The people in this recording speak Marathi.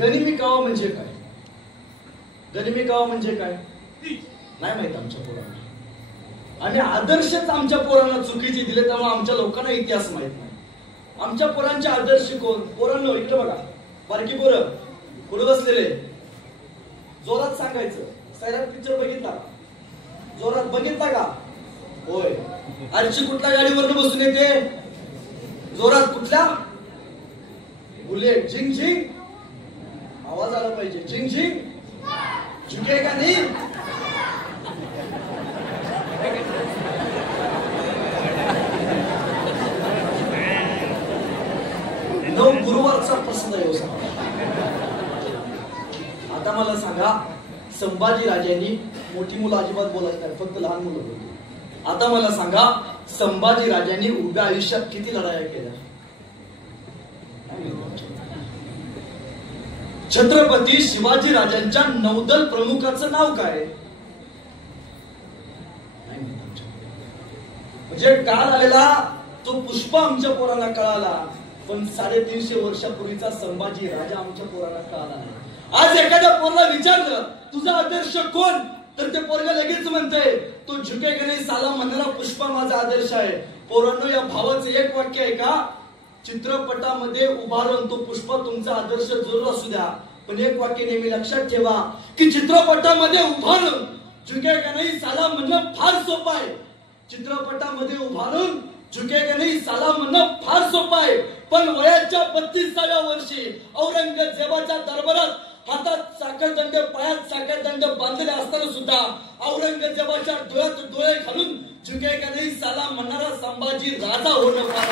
गनिमी कावा म्हणजे काय? गनिमी कावा म्हणजे काय नाही माहित आमच्या पोरांना. आणि आदर्शच आमच्या पोरांना चुकीचे दिले, त्यामुळे आमच्या लोकांना इतिहास माहित नाही. आमच्या पोरांचे आदर्श कोण? पोरांनो इकडे बघा, बारकी पोरं पुढे बसलेले, जोरात सांगायचं. सैराट पिक्चर बघितला? जोरात बघितला का? होय. आरची कुठल्या गाडीवर बसून येते? जोरात कुठल्या? बुलेट. झिंग झिंग आवाज आला पाहिजे. झिंग झिंग झुकेगा नहीं. गुरुवारचा प्रसंग आहे. आता मला सांगा, संभाजी राजांनी, मोठी मुलं अजिबात बोलत नाही, फक्त लहान मुलं बोलतात. आता मला सांगा, संभाजी राजांनी उभ्या आयुष्यात किती लढाया केल्या? छत्रपती शिवाजी राजांच्या नौदल प्रमुखाचं नाव काय? म्हणजे काळ आलेला तो पुष्प आमच्या पोराला कळाला, पण 350 वर्षापूर्वीचा संभाजी राजा आमच्या पोराला कळाला नाही. आज एखाद्या पोराला विचारलं तुझा आदर्श कोण, तर ते पोरगा लगेच म्हणतंय तो झुकेगा नहीं साला म्हणणारा पुष्पा माझा आदर्श आहे. पोरांनो, या भावाचं एक वाक्य आहे का? चित्रपटामध्ये उभा राहून तो पुष्पा तुमचा आदर्श जरूर असू द्या, पण एक वाक्य नेहमी लक्षात ठेवा की चित्रपटामध्ये उभा राहून झुकेगा नहीं साला म्हणणं फार सोपं आहे. चित्रपटामध्ये उभा राहून झुकेगा नहीं साला म्हणणं फार सोपं आहे, पण वयाच्या 32व्या वर्षी औरंगजेबाच्या दरबारात हातात साखळदंड, पायात साखळदंड बांधलेले असताना सुद्धा औरंगजेबाच्या डोळ्यात डोळे घालून झुकेगा नहीं साला म्हणणारा संभाजी राजा होणं फार